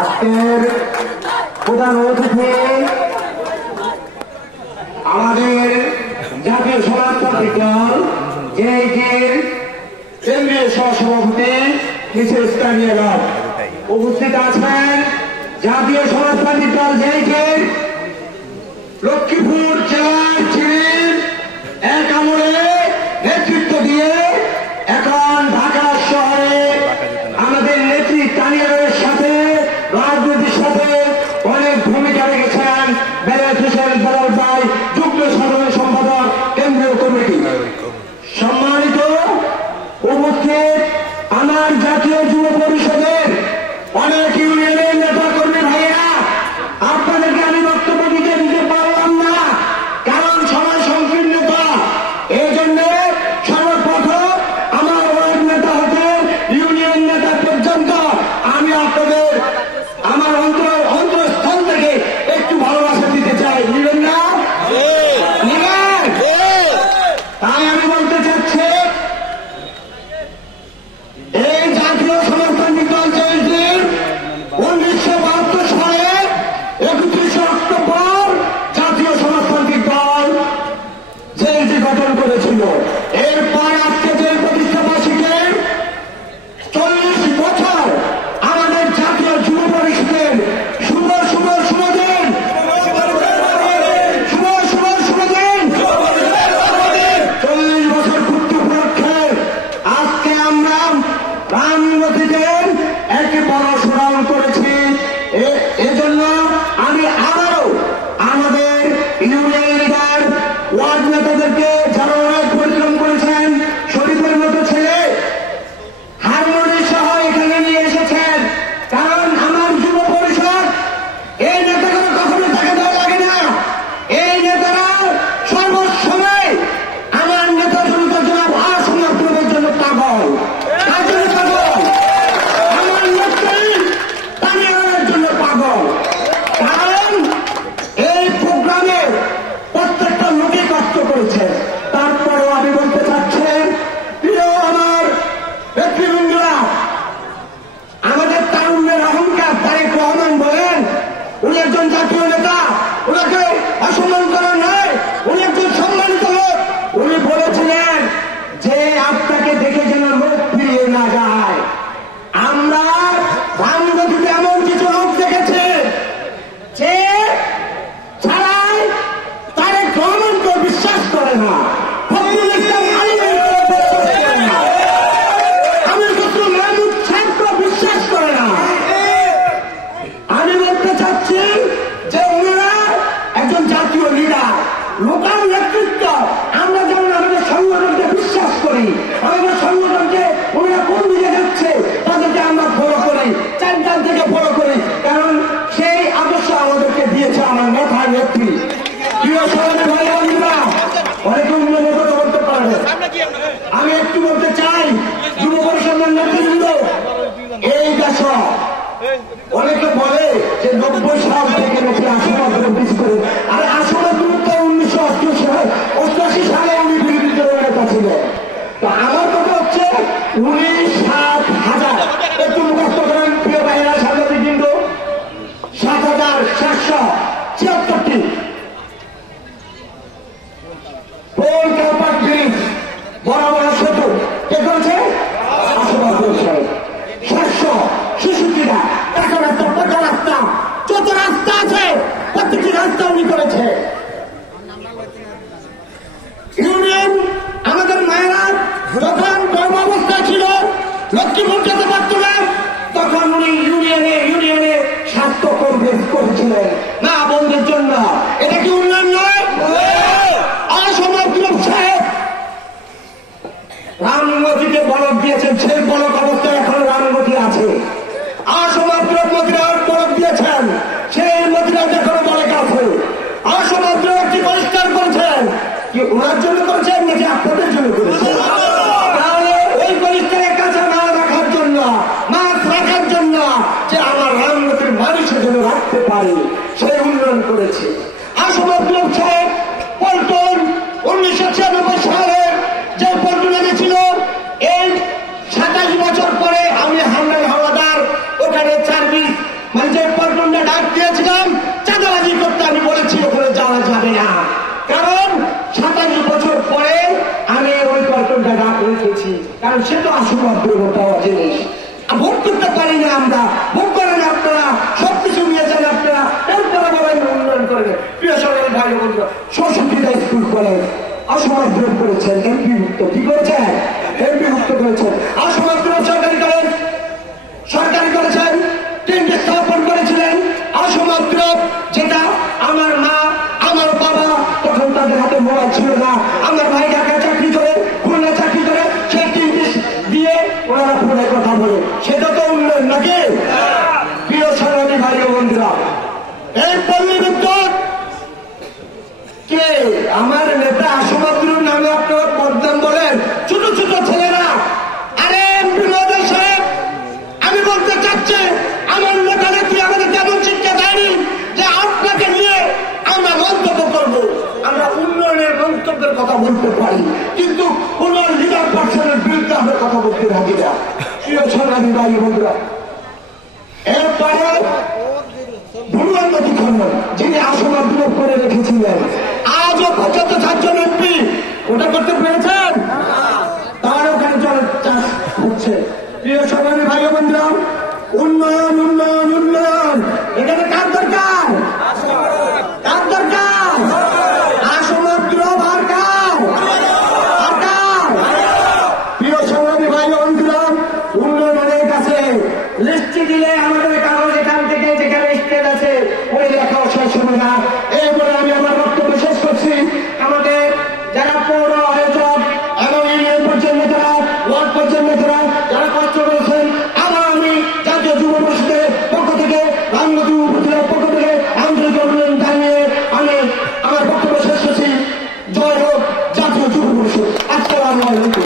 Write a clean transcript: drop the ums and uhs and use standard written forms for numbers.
আজকের প্রধান অতিথি আমাদের জাতীয় সমাজতান্ত্রিক দল জেএইটির কেন্দ্রীয় সহসভাপতি মিসেস তানিয়া লাল উপস্থিত আছেন। জাতীয় সমাজতান্ত্রিক দল জেএইটির লক্ষ্মীপুর জেলার ছিলেন এক আমলে নেতৃত্ব দিয়ে এখন ঢাকা শহরে আমাদের নেত্রী তানিয়ার সাথে রাজনীতির সাথে অনেক ভূমিকা রেখেছেন বেলায়েত হোসেন বেলাল ভাই, যুগ্ম সাধারণ সম্পাদক কেন্দ্রীয় কমিটি। সম্মানিত উপস্থিত আমার জাতীয় যুব পরিষদের অনেক ইউনিয়নের নেতা কর্মী ভাইয়েরা, আপনাদেরকে আমি বক্তব্য দিতে পারলাম না, কারণ সময় সংকীর্ণতা। এই জন্য সর্বপ্রথম আমার ওয়ার্ড নেতা হতে ইউনিয়ন নেতা পর্যন্ত আমি আপনাদের আমার অন্তরস্থল থেকে একটু ভালোবাসা দিতে চাই। নিবেন না? নিবেন? তাই আমি বলতে চাচ্ছি, এই জাতীয় সমাজতান্ত্রিক দল জেএইটির 1972 সালে 31 অক্টোবর জাতীয় সমাজতান্ত্রিক দল জেএইটি গঠন করেছিল। এরপর আজকে যে প্রতিষ্ঠাবার্ষিকী 40 বছর আমাদের জাতীয় যুব পরিষদের শুভ শুভ শুভদিন, শুভ শুভ শুভদিন, 40 বছর পূর্তি উপলক্ষে আজকে আমরা রামগতিতে একটি বড় সুনাম করেছি। এজন্য আমি আবারও আমাদের ইউনিয়ন লিডার ওয়ার্ড নেতাদেরকে যারা অনেক পরিশ্রম করেছেন, শরীফের মতো ছেলে হারমোনি সহ এখানে নিয়ে এসেছেন, কারণ আমার যুব পরিষদ এই নেতাগুলো কখনো তাকে দেওয়া লাগে না। এই নেতারা সর্বসময় আমার নেতা জনতার জন্য আসনের জন্য পাগল, তার জন্য পাগল, আমার নেত্রী তানিয়ার জন্য পাগল। কারণ এই প্রোগ্রামে প্রত্যেকটা লোকে কষ্ট করেছে। তারপরেও আমি বলতে চাচ্ছি, প্রিয় আমার ব্যক্তিবৃন্দরা, আমাদের তারুণ্যের অহংকার তারেক রহমান বলেন উনি একজন জাতীয় নেতা, ওনাকে অসম্মান করা নয়, উনি একজন সম্মানিত লোক। উনি বলেছিলেন যে আপনাকে দেখে যেন লোক ফিরিয়ে না যায়। আমরা রামগতিতে এমন কিছু লোক দেখেছি যে ছাড়াই তারেক রহমানকে বিশ্বাস করে না, ফখরুল ইসলাম আলিমের বিশ্বাস করে না, আমির খসরু মাহমুদ সাহেবকে বিশ্বাস করে না। আমি বলতে চাচ্ছি যে ওনারা একজন জাতীয় লিডার, লোকাল নেতৃত্ব। আমরা যেমন আমাদের সংগঠনকে বিশ্বাস করি, আমাদের সংগঠনকে ওনারা কোন দিকে যাচ্ছে তাদেরকে আমরা ফলো করি, চারটার থেকে ফলো করি, কারণ সেই আদর্শ আমাদেরকে দিয়েছে আমার মাথায় নেত্রী। প্রিয় সমাজের ভাই বোনেরা, অনেকে উন্নত কথা বলতে পারবে, আমি একটু বলতে চাই যুব পরিষদের নেতৃবৃন্দ, এই দেশ অনেকে বলে যে 90 সাল থেকে নাকি আসমাত্র বীজ করে, আর আসমাত্র 1988 সালে উনি বিরোধী দলের নেতা ছিলেন। তো আমার কথা হচ্ছে 7,000 একটু মুখস্থ করেন প্রিয় ভাইয়েরা, সাংবাদিক বিন্দু, 7,776টি পোল কালপাট ব্রিজ, বড় বড় সেতু কে করেছে? আসমাত্র 766টা টাকা রাস্তা, পাকা রাস্তা, যত রাস্তা আছে প্রত্যেকটি রাস্তা উনি করেছে। ইউনিয়ন আমাদের মায়েরা যখন গর্ভ অবস্থা ছিল, লক্ষ্মীপুর যেতে পারত না, তখন উনি ইউনিয়নে স্বাস্থ্য কমপ্লেক্স করেছিলেন না বন্ধুর জন্য। এটা কি উন্নয়ন নয়? অসমাপ্ত সাহেব রামগতিতে বলক দিয়েছেন, সেই বলক অবস্থায় এখন রামগতি আছে। অসমাপ্ত মদিনার বলক দিয়েছেন, সেই মদিনার এখনো বলক আছে। অসমাপ্ত একটি পরিষ্কার করেছেন, কি ওনার জন্য করেছেন নাকি আপনাদের জন্য করেছেন? তাহলে ওই পরিষ্কারের কাছে মাছ রাখার জন্য, মাছ রাখার জন্য যে আমার রামগতির মানুষের জন্য রাখতে পারে, সেই উন্নয়ন করেছে। আসমাত্র সাহেব পল্টন 1996 সালে যে পল্টনে গেছিল, এই 27 বছর পরে আমি হামলার হাওলাদার ওখানে সার্ভিস মানে যে পল্টনে ডাক দিয়েছিলাম চাঁদাবাজি করতে, আমি বলেছি ওখানে যাওয়া যাবে না, কারণ 27 বছর পরে আমি ওই পল্টনটা ডাক রেখেছি, কারণ সে তো আসমাত্র জিনিস। ভোট করতে পারি না আমরা, ভোট করেন আপনারা, সবকিছু নিয়ে যান আপনারা, এরপরে বলেন উন্নয়ন করবেন। প্রিয় সরকারি ভাই বন্ধুরা, ৬৬টা স্কুল কলেজ অসমাপ্ত করেছেন, এমপি মুক্ত কি করেছেন, এমপি মুক্ত করেছেন। অসমাপ্ত সরকারি করেছেন, 3টি স্থাপন করেছিলেন অসমাপ্ত, যেটা আমার মা আমার বাবা তখন তাদের হাতে মোবাইল ছিল না, আমার ভাই ঢাকা চাকরি করে খুলনা চাকরি করে সেই 3টি দিয়ে ওনারা ফোনে কথা বলে, সেটা তো উন্নয়ন নাকি? প্রিয় সরকারি ভাই বন্ধুরা, এই পল্লী বিদ্যুৎ কে আমার নেতা আসমাত্রুর নামে আপনারা বদনাম বলেন, ছোট ছোট ছেলেরা। আরে এমপি মহোদয় সাহেব, আমি বলতে চাচ্ছি আমার নেতা নেত্রী আমাদের তেমন শিক্ষা দেয়নি যে আপনাকে নিয়ে আমরা মন্তব্য করবো। আমরা উন্নয়নের মন্তব্যের কথা বলতে পারি, কিন্তু কোন লিডার পার্সনের বিরুদ্ধে আমরা কথা বলতে রাজি না। প্রিয় সরকারি ভাই বন্ধুরা, এরপরে ভূমি খনন যিনি আসন বিলোপ করে রেখেছিলেন, আজও পর্যন্ত 7 জন এমপি ওটা করতে পেরেছেন, তার ওখানে চাষ হচ্ছে। প্রিয় সরকারি ভাই বন্ধুরা, উন্নয়ন উন্নয়ন উন্নয়ন, এখানে কার দরকার, কার দরকার, আসমাত্র সরকার। প্রিয় সরকারি ভাই বন্ধুরা, উন্নয়ন অনেক আছে, লিস্টি দিলে আমাদের কাগজ এখান থেকে যেখানে স্টেট আছে ওই লেখাও শেষ হবে না। এই বলে আমি আমার বক্তব্য শেষ করছি। আমাদের যারা পৌর আয়োজক এবং ইউনিয়ন পর্যায়ের নেতারা, ওয়ার্ড পর্যায়ের নেতারা যারা কষ্ট করেছেন, আমি জাতীয় যুব পরিষদের পক্ষ থেকে, রামগতি উপজেলার পক্ষ থেকে আন্তরিক অভিনন্দন জানিয়ে আমি আমার বক্তব্য শেষ করছি। জয় হোক জাতীয় যুব পরিষদ। আসসালামু আলাইকুম।